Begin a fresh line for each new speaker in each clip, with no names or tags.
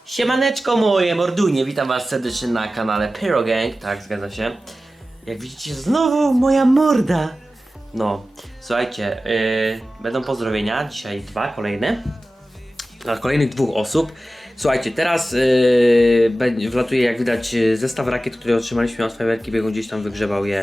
Siemaneczko moje mordunie, witam was serdecznie na kanale Pyrogang, tak zgadza się. Jak widzicie znowu moja morda. No, słuchajcie, będą pozdrowienia, dzisiaj dwa kolejne. Dla kolejnych dwóch osób. Słuchajcie, teraz wlatuje jak widać zestaw rakiet, które otrzymaliśmy od Fajerki Biegun, gdzieś tam wygrzebał je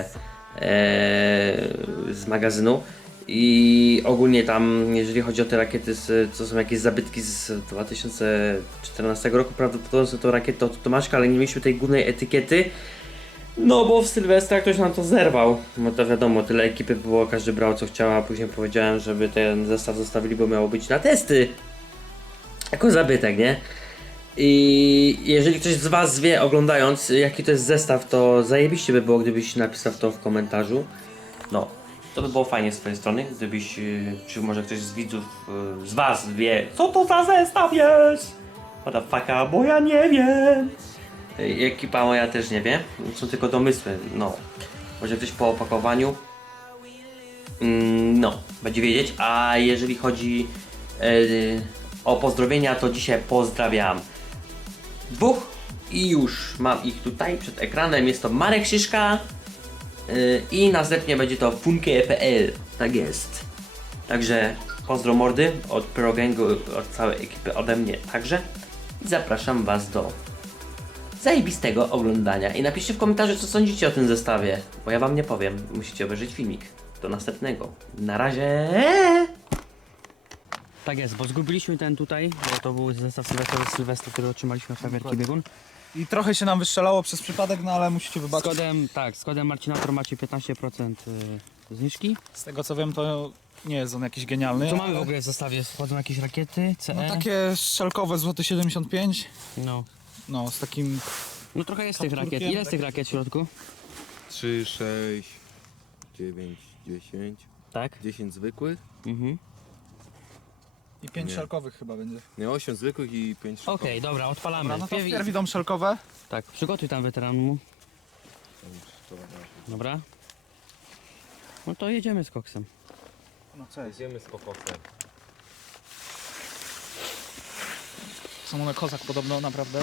z magazynu. I ogólnie tam, jeżeli chodzi o te rakiety, to są jakieś zabytki z 2014 roku, prawdopodobnie są to rakiety od Tomaszka, ale nie mieliśmy tej głównej etykiety. No bo w Sylwestra ktoś nam to zerwał. No to wiadomo, tyle ekipy było, każdy brał co chciał, a później powiedziałem, żeby ten zestaw zostawili, bo miało być na testy. Jako zabytek, nie? I jeżeli ktoś z was wie, oglądając, jaki to jest zestaw, to zajebiście by było, gdybyś napisał to w komentarzu. No, to by było fajnie z twojej strony, gdybyś, czy może ktoś z widzów, z was wie, co to za zestaw jest? Motherfucka, bo ja nie wiem. Ekipa moja też nie wie, są tylko domysły, no. Może ktoś po opakowaniu, no, będzie wiedzieć, a jeżeli chodzi o pozdrowienia, to dzisiaj pozdrawiam dwóch i już mam ich tutaj przed ekranem. Jest to Marek Szyszka i następnie będzie to funke.pl. Tak jest. Także pozdro mordy od Pyrogangu, od całej ekipy ode mnie także. I zapraszam was do zajebistego oglądania. I napiszcie w komentarzu, co sądzicie o tym zestawie, bo ja wam nie powiem. Musicie obejrzeć filmik. Do następnego. Na razie.
Tak jest, bo zgubiliśmy ten tutaj, bo to był zestaw Sylwestra, który otrzymaliśmy od Fajerki Biegun.
I trochę się nam wystrzelało przez przypadek, no ale musicie
Z
wybaczyć.
kodem, tak, z kodem Marcinator macie 15% zniżki.
Z tego co wiem, to nie jest on jakiś genialny.
Co mamy w
ale-
ogóle w zestawie? Wchodzą jakieś rakiety, CE?
No takie strzelkowe złoty 75.
No.
No z takim.
No trochę jest tych rakiet.
Kapturkiem,
Ile jest tych rakiet w środku?
3, 6, 9, 10.
Tak.
10 zwykłych.
Mhm.
I 5
Nie.
strzelkowych chyba będzie.
Nie, 8 zwykłych i 5 szybkowych.
Okej, dobra, odpalamy.
Dobra, no to
Wpierw-
wpierw idą strzelkowe.
Tak, przygotuj tam weteran mu. Dobra. No to jedziemy z koksem.
No co jest?
Jedziemy z kokosem.
Są one kozak podobno, naprawdę.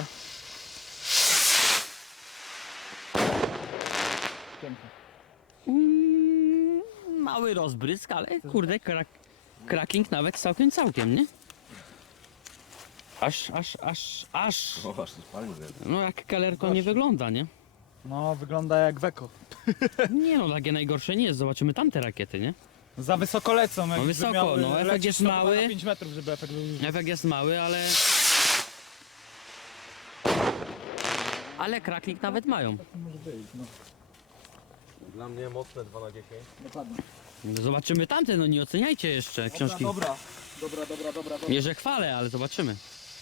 Piękne.
Mały rozbrysk, ale kurde, cracking nawet całkiem, nie? Aż.
O, aż spalnie.
No jak kalerko nie wygląda, nie?
No wygląda jak weko.
Nie no, takie najgorsze nie jest. Zobaczymy tamte rakiety, nie?
Za wysoko lecą.
No
jakby
wysoko,
miały
no, efekt
lecieć,
jest
to chyba
mały.
na 5 metrów, żeby efekt był.
Efekt jest mały, ale... Ale cracking nawet mają.
Może być, no.
Dla mnie mocne 2 na 10.
Dokładnie.
Zobaczymy tamte, no nie oceniajcie jeszcze książki.
Dobra.
Nie, że chwalę, ale zobaczymy.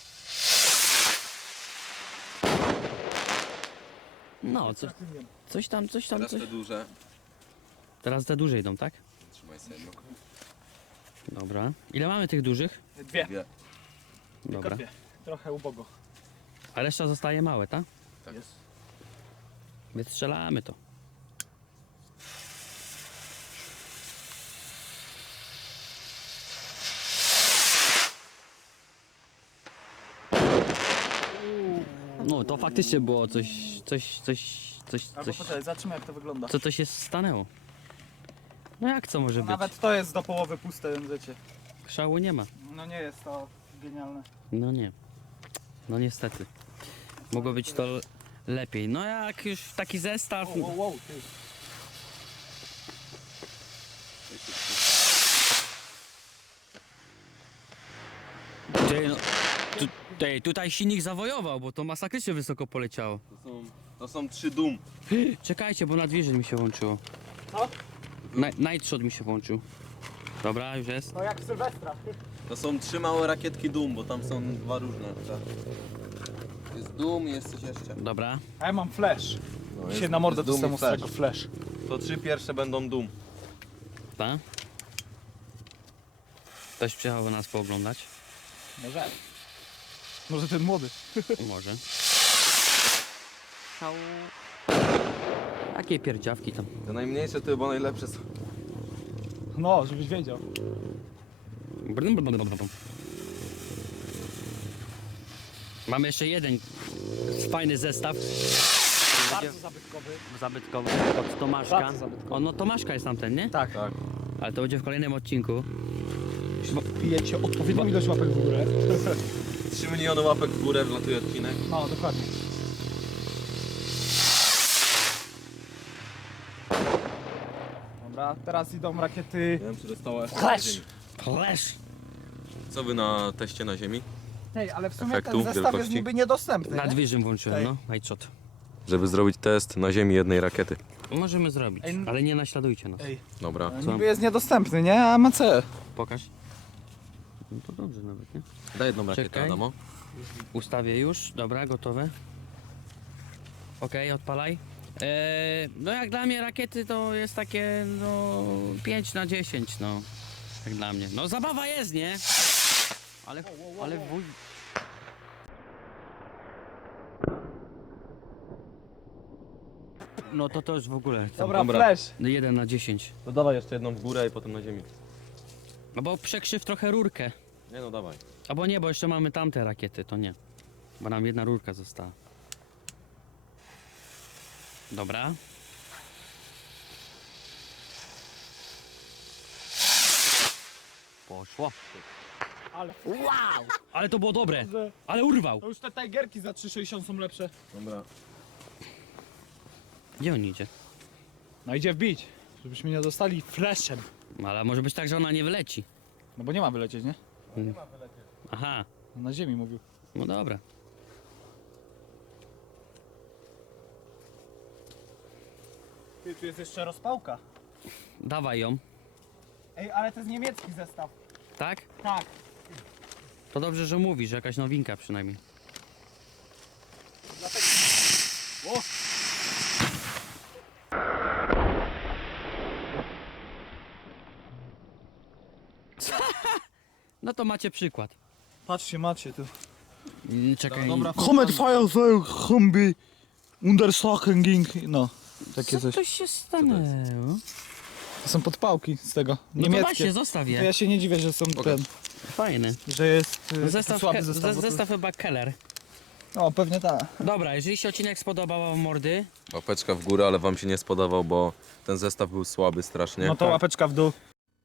No, coś tam.
Teraz te duże.
Teraz te duże idą, tak?
Trzymaj sobie jedno.
Dobra. Ile mamy tych dużych?
Dwie.
Dwie.
Dobra.
Dwie. Trochę ubogo.
A reszta zostaje małe, tak?
Tak.
Jest.
Więc strzelamy to. No to faktycznie było coś,
Albo poczekaj, zobaczymy jak to wygląda.
co to się stanęło. No jak co może być?
Nawet to jest do połowy puste, więc wiecie.
Szału nie ma.
No nie jest to genialne.
No nie. No niestety. Mogło być to lepiej. No jak już taki zestaw...
Wow, ty.
Ty, no, tutaj silnik zawojował, bo to masakrycznie wysoko poleciało.
To są 3 dum.
Czekajcie, bo nadwierzeń mi się włączyło.
Co?
Night shot mi się włączył. Dobra, już jest.
No jak w Sylwestra.
To są 3 małe rakietki dum, bo tam są 2 różne. Tak. Jest dum i jest coś jeszcze.
Dobra.
A ja mam flash.
No,
Dzisiaj na mordę
jest dum i
dostałem ostrego flash.
To 3 pierwsze będą dum.
Ta. Ktoś przyjechał nas pooglądać.
Może. Może ten młody.
Może. Jakie pierdziawki tam.
Te najmniejsze to chyba najlepsze są.
No, żebyś wiedział.
Mamy jeszcze jeden fajny zestaw.
Bardzo zabytkowy.
Zabytkowy od Tomaszka.
Bardzo zabytkowy.
O, no Tomaszka jest tamten, nie?
Tak.
Tak.
Ale to będzie w kolejnym odcinku.
Pijecie odpowiednią ilość łapek w górę.
3 miliony łapek w górę, wlatuje odcinek.
No, dokładnie. Dobra, teraz idą rakiety...
Nie wiem, czy dostała
Clash!
Clash!
Co wy na teście na ziemi?
Hej, ale w sumie
Efektu,
ten zestaw jest
wielkości?
niby niedostępny, nie?
Nadwyżym włączyłem,
Ej.
no. Headshot.
Żeby zrobić test na ziemi jednej rakiety.
Możemy zrobić,
Ej,
ale nie naśladujcie nas.
Ej,
Dobra.
niby jest niedostępny, nie? A ma C.
Pokaż. No to dobrze nawet, nie?
Daj jedną rakietę,
Czekaj.
Adamo.
Ustawię już, dobra, gotowe. Okej, odpalaj. No jak dla mnie rakiety to jest takie, no 5 na 10, no. Jak dla mnie. No zabawa jest, nie? Ale wuj... No to już w ogóle.
Dobra,
Dobra.
flash.
1 na 10.
To dawaj jeszcze jedną w górę i potem na ziemi.
No bo przekrzyw trochę rurkę.
Nie no, dawaj.
Albo nie, bo jeszcze mamy tamte rakiety, to nie. Bo nam jedna rurka została. Dobra. Poszło.
Ale...
Wow! Ale to było dobre. Ale urwał.
To już te Tigerki za 3,60 są lepsze.
Dobra.
Gdzie on idzie?
No idzie wbić, żebyśmy nie dostali flashem.
Ale może być tak, że ona nie wyleci.
No bo nie ma wylecieć, nie?
Aha.
Na ziemi mówił.
No dobra.
Ty, tu jest jeszcze rozpałka.
Dawaj ją.
Ej, ale to jest niemiecki zestaw.
Tak?
Tak.
To dobrze, że mówisz, że jakaś nowinka przynajmniej.
O!
No to macie przykład.
Patrzcie, macie tu.
Czekaj.
Dobra,
Comet Fire Humby Undersachen ging. No, takie
Co
coś.
to się stanęło?
To są podpałki z tego.
No to
Niemieckie.
właśnie, zostaw
To
je.
ja się nie dziwię, że są ten,
Fajny.
że jest
No zestaw,
słaby zestaw. bo to-
zestaw chyba Keller.
No, pewnie tak.
Dobra, jeżeli się odcinek spodobał wam mordy,
łapeczka w górę, ale wam się nie spodobał, bo ten zestaw był słaby strasznie.
No to łapeczka w dół.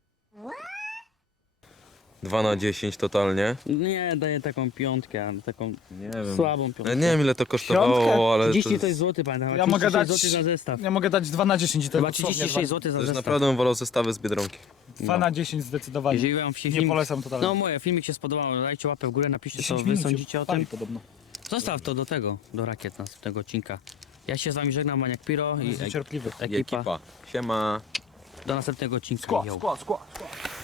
2 na 10 totalnie.
nie, daję taką piątkę, taką
Nie wiem.
słabą piątkę.
Nie wiem ile to kosztowało,
Piątkę?
ale to
36
jest,
zł, pamiętam.
Ja mogę
36
dać-
zł za zestaw.
Ja mogę dać 2 na 10 i to
Chyba
dosłownie
36 zł
to
za
jest
zestaw.
naprawdę bym wolał zestawy z Biedronki.
2 na 10 zdecydowanie.
Jeżeli wam się
Nie
film...
polecam totalnie.
No moje, filmik się spodobał, dajcie łapę w górę, napiszcie co
10
wy
minut
sądzicie
się
o
pali
tym.
podobno.
Zostaw to do tego, do rakiet następnego odcinka. Ja się z wami żegnam, Maniak Piro i
Jest niecierpliwy.
ekipa.
Ekipa. Siema.
Do następnego odcinka.
Skła,
Yo.
skła, skła, skła.